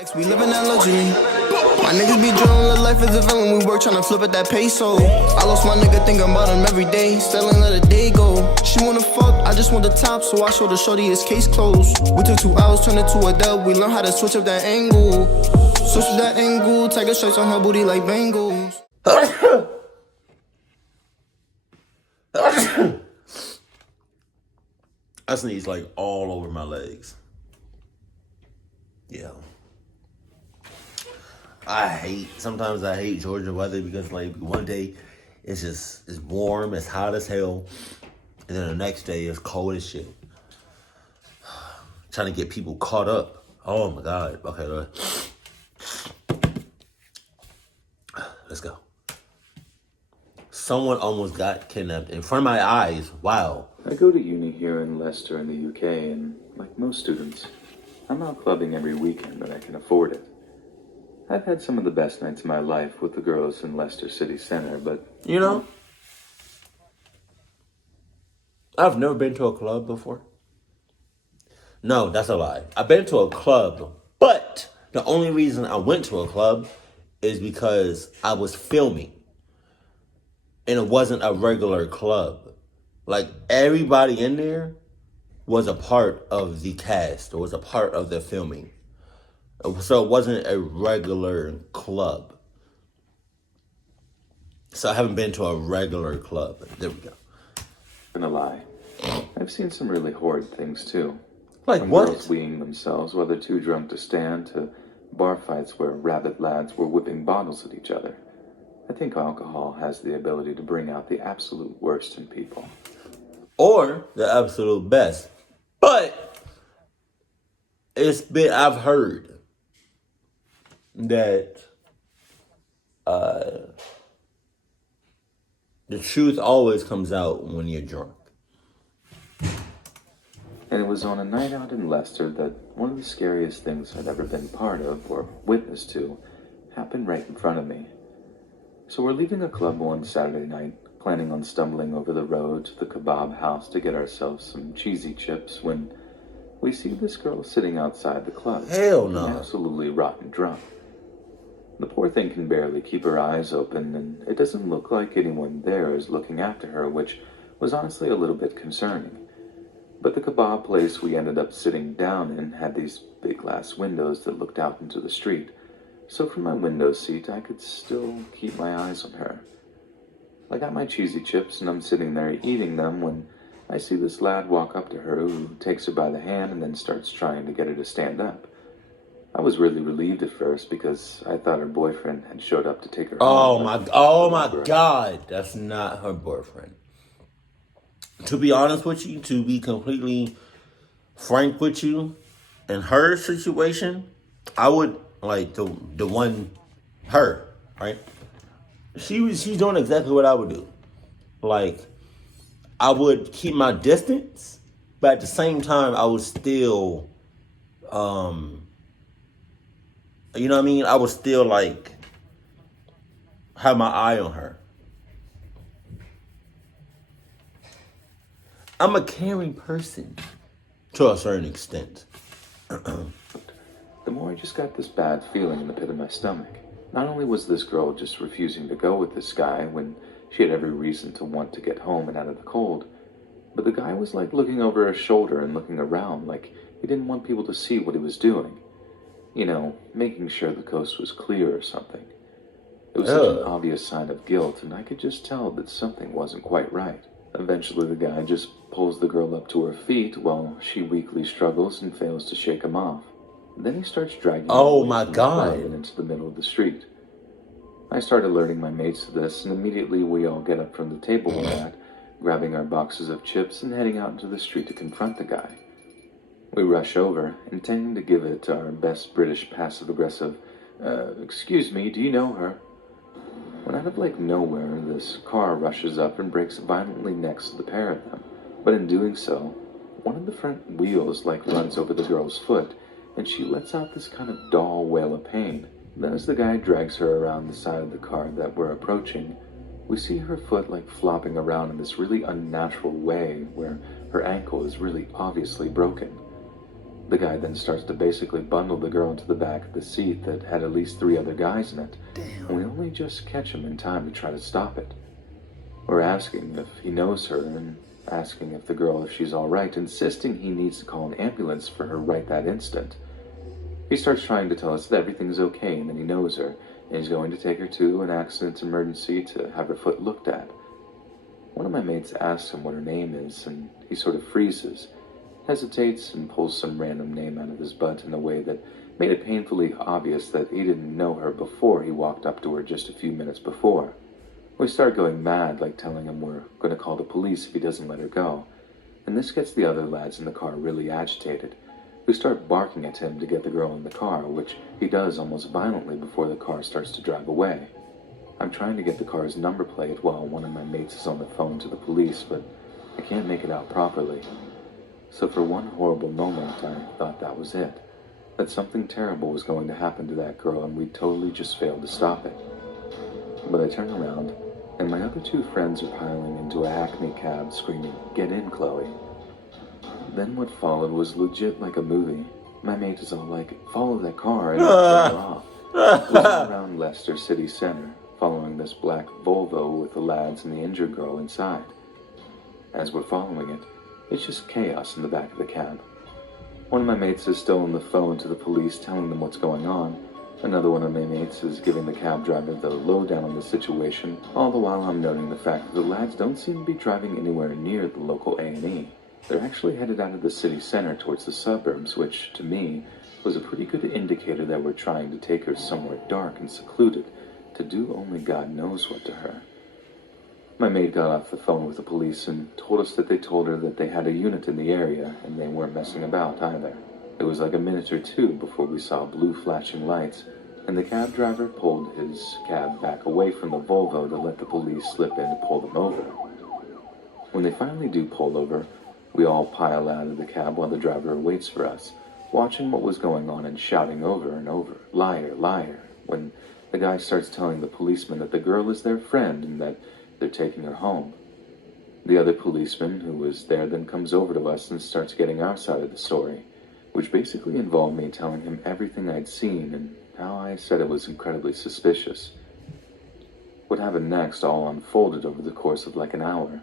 We living that luxury. My niggas be drilling, live life is a villain. We work tryna flip it that peso. I lost my nigga, thinking about him every day. Still ain't let a day go. She wanna fuck, I just want the top, so I showed the shorty his case closed. We took 2 hours, turned it to a dub. We learned how to switch up that angle. Switch up that angle, tiger stripes on her booty like Bengals. I sneeze like all over my legs. Yeah. Sometimes I hate Georgia weather because like one day it's warm, it's hot as hell. And then the next day it's cold as shit. Trying to get people caught up. Oh my God. Okay, let's go. Someone almost got kidnapped in front of my eyes. Wow. I go to uni here in Leicester in the UK, and like most students, I'm out clubbing every weekend when I can afford it. I've had some of the best nights of my life with the girls in Leicester City Centre, but... You know, I've never been to a club before. No, that's a lie. I've been to a club, but the only reason I went to a club is because I was filming. And it wasn't a regular club. Like, everybody in there was a part of the cast, or was a part of the filming. So it wasn't a regular club. So I haven't been to a regular club. There we go. I'm gonna lie. I've seen some really horrid things too. Like From what? girls weeing themselves while they're too drunk to stand, to bar fights where rabid lads were whipping bottles at each other. I think alcohol has the ability to bring out the absolute worst in people. Or the absolute best. But I've heard that the truth always comes out when you're drunk. And it was on a night out in Leicester that one of the scariest things I'd ever been part of or witness to happened right in front of me. So we're leaving a club one Saturday night, planning on stumbling over the road to the kebab house to get ourselves some cheesy chips, when we see this girl sitting outside the club. Hell no. Absolutely rotten drunk. The poor thing can barely keep her eyes open, and it doesn't look like anyone there is looking after her, which was honestly a little bit concerning. But the kebab place we ended up sitting down in had these big glass windows that looked out into the street, so from my window seat I could still keep my eyes on her. I got my cheesy chips and I'm sitting there eating them when I see this lad walk up to her, who takes her by the hand and then starts trying to get her to stand up. I was really relieved at first because I thought her boyfriend had showed up to take her home. Oh my God, that's not her boyfriend. To be honest with you, to be completely frank with you, in her situation, I would like her, right? She's doing exactly what I would do. Like, I would keep my distance, but at the same time, I would still, you know what I mean? I would still, like, have my eye on her. I'm a caring person to a certain extent. The more I just got this bad feeling in the pit of my stomach. Not only was this girl just refusing to go with this guy when she had every reason to want to get home and out of the cold, but the guy was like looking over his shoulder and looking around like he didn't want people to see what he was doing. You know, making sure the coast was clear or something. It was such an obvious sign of guilt, and I could just tell that something wasn't quite right. Eventually the guy just pulls the girl up to her feet while she weakly struggles and fails to shake him off. Then he starts dragging her away from the club and into the middle of the street. I start alerting my mates to this, and immediately we all get up from the table we're at, grabbing our boxes of chips and heading out into the street to confront the guy. We rush over, intending to give it our best British passive-aggressive, excuse me, do you know her? When out of like nowhere, this car rushes up and brakes violently next to the pair of them. But in doing so, one of the front wheels like runs over the girl's foot, and she lets out this kind of dull wail of pain. Then as the guy drags her around the side of the car that we're approaching, we see her foot like flopping around in this really unnatural way where her ankle is really obviously broken. The guy then starts to basically bundle the girl into the back of the seat that had at least 3 other guys in it. Damn. And we only just catch him in time to try to stop it. We're asking if he knows her and asking if the girl, if she's alright, insisting he needs to call an ambulance for her right that instant. He starts trying to tell us that everything's okay and that he knows her, and he's going to take her to an accident emergency to have her foot looked at. One of my mates asks him what her name is, and he sort of freezes, hesitates, and pulls some random name out of his butt in a way that made it painfully obvious that he didn't know her before he walked up to her just a few minutes before. We start going mad, like telling him we're going to call the police if he doesn't let her go, and this gets the other lads in the car really agitated. We start barking at him to get the girl in the car, which he does almost violently before the car starts to drive away. I'm trying to get the car's number plate while one of my mates is on the phone to the police, but I can't make it out properly. So for one horrible moment, I thought that was it. That something terrible was going to happen to that girl and we totally just failed to stop it. But I turn around, and my other 2 friends are piling into a Hackney cab screaming, "Get in, Chloe." Then what followed was legit like a movie. My mate is all like, "Follow that car," and turn her off. It was around Leicester City Centre, following this black Volvo with the lads and the injured girl inside. As we're following it, it's just chaos in the back of the cab. One of my mates is still on the phone to the police telling them what's going on. Another one of my mates is giving the cab driver the lowdown on the situation, all the while I'm noting the fact that the lads don't seem to be driving anywhere near the local A&E. They're actually headed out of the city center towards the suburbs, which, to me, was a pretty good indicator that we're trying to take her somewhere dark and secluded, to do only God knows what to her. My mate got off the phone with the police and told us that they told her that they had a unit in the area and they weren't messing about either. It was like a minute or 2 before we saw blue flashing lights, and the cab driver pulled his cab back away from the Volvo to let the police slip in to pull them over. When they finally do pull over, we all pile out of the cab while the driver waits for us, watching what was going on and shouting over and over, "Liar, liar," when the guy starts telling the policeman that the girl is their friend and that they're taking her home. The other policeman who was there then comes over to us and starts getting our side of the story, which basically involved me telling him everything I'd seen and how I said it was incredibly suspicious. What happened next all unfolded over the course of like an hour,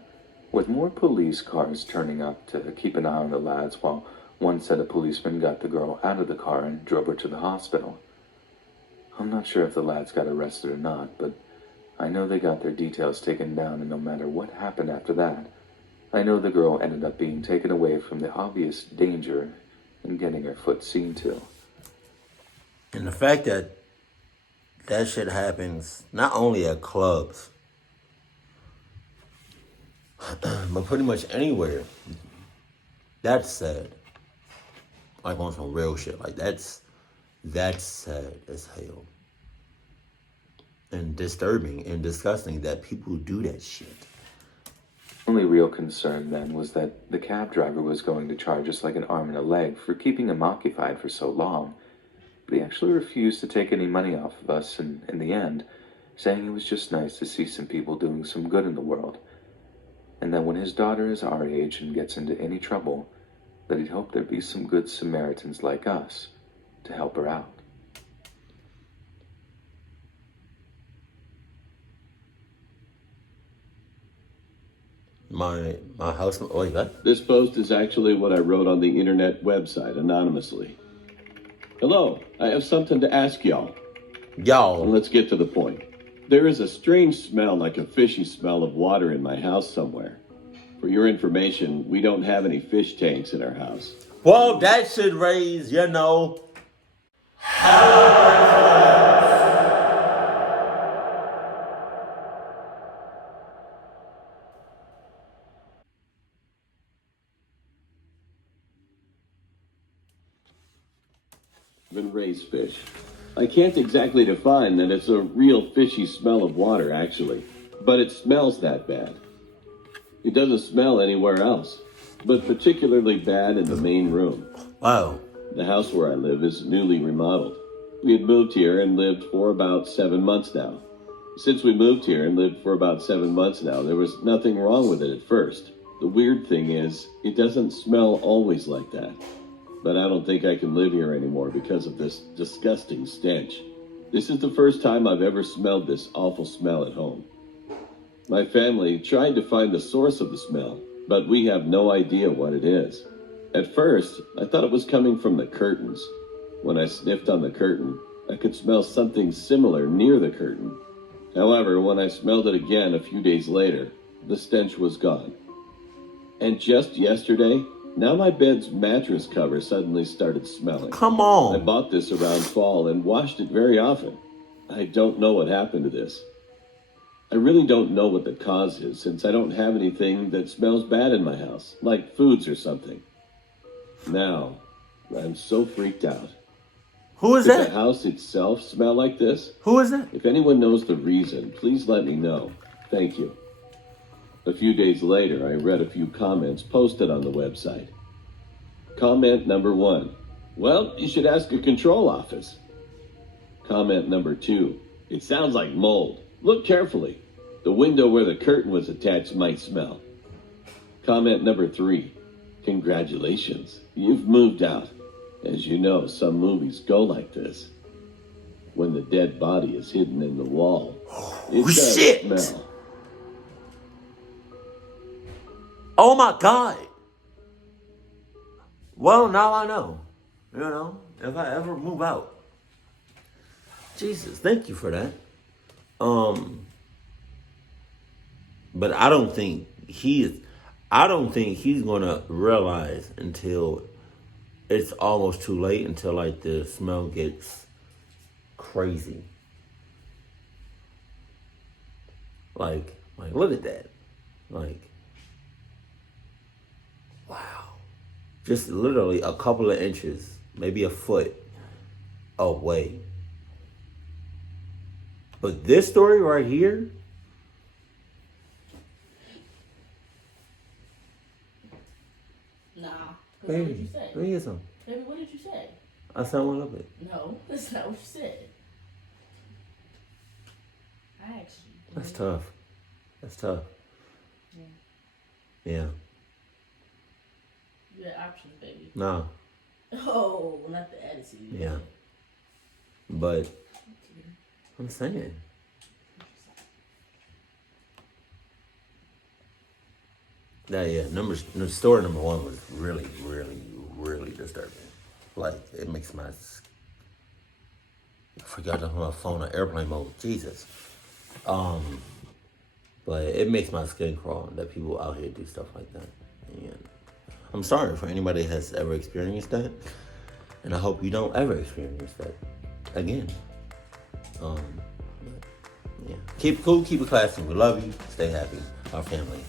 with more police cars turning up to keep an eye on the lads while one set of policemen got the girl out of the car and drove her to the hospital. I'm not sure if the lads got arrested or not, but I know they got their details taken down, and no matter what happened after that, I know the girl ended up being taken away from the obvious danger and getting her foot seen to. And the fact that that shit happens not only at clubs, but pretty much anywhere, that's sad. Like on some real shit. Like that's sad as hell. And disturbing and disgusting that people do that shit. The only real concern then was that the cab driver was going to charge us like an arm and a leg for keeping him occupied for so long, but he actually refused to take any money off of us in the end, saying it was just nice to see some people doing some good in the world, and that when his daughter is our age and gets into any trouble, that he'd hope there'd be some good Samaritans like us to help her out. My house. Wait, what? This post is actually what I wrote on the internet website anonymously. Hello, I have something to ask y'all. Y'all. Let's get to the point. There is a strange smell, like a fishy smell of water in my house somewhere. For your information, we don't have any fish tanks in our house. Well, that should raise, Been raised fish. I can't exactly define that it's a real fishy smell of water, actually, but it smells that bad. It doesn't smell anywhere else, but particularly bad in the main room. Wow. The house where I live is newly remodeled. We had moved here and lived for about 7 months now. Since we moved here and lived for about 7 months now, there was nothing wrong with it at first. The weird thing is, it doesn't smell always like that. but I don't think I can live here anymore because of this disgusting stench. This is the first time I've ever smelled this awful smell at home. My family tried to find the source of the smell, but we have no idea what it is. At first, I thought it was coming from the curtains. When I sniffed on the curtain, I could smell something similar near the curtain. However, when I smelled it again a few days later, the stench was gone. And just yesterday, now my bed's mattress cover suddenly started smelling. Come on. I bought this around fall and washed it very often. I don't know what happened to this. I really don't know what the cause is, since I don't have anything that smells bad in my house, like foods or something. Now, I'm so freaked out. Who is Does that? the house itself smell like this? Who is that? If anyone knows the reason, please let me know. Thank you. A few days later, I read a few comments posted on the website. Comment number 1. Well, you should ask a control office. Comment number 2. It sounds like mold. Look carefully. The window where the curtain was attached might smell. Comment number 3. Congratulations. You've moved out. As you know, some movies go like this. When the dead body is hidden in the wall, it does shit. smell. Oh my God. Well, now I know. You know, if I ever move out. Jesus, thank you for that. But I don't think he's gonna realize until it's almost too late, until like the smell gets crazy. Like look at that. Like, wow. Just literally a couple of inches, maybe a foot away. But this story right here, Nah. 'Cause what did baby, you say? let me get some. Baby, what did you say? I said one of it. No, that's not what you said. I asked you. That's tough. That's tough. Yeah. You had options, baby. Nah. Oh, not the attitude. Yeah. But I'm saying. Story number 1 was really, really, really disturbing. Like, it makes my... I forgot to put my phone on airplane mode. Jesus. But it makes my skin crawl that people out here do stuff like that. And I'm sorry for anybody that has ever experienced that. And I hope you don't ever experience that again. But, yeah. Keep it cool, keep it classy. We love you. Stay happy. Our family.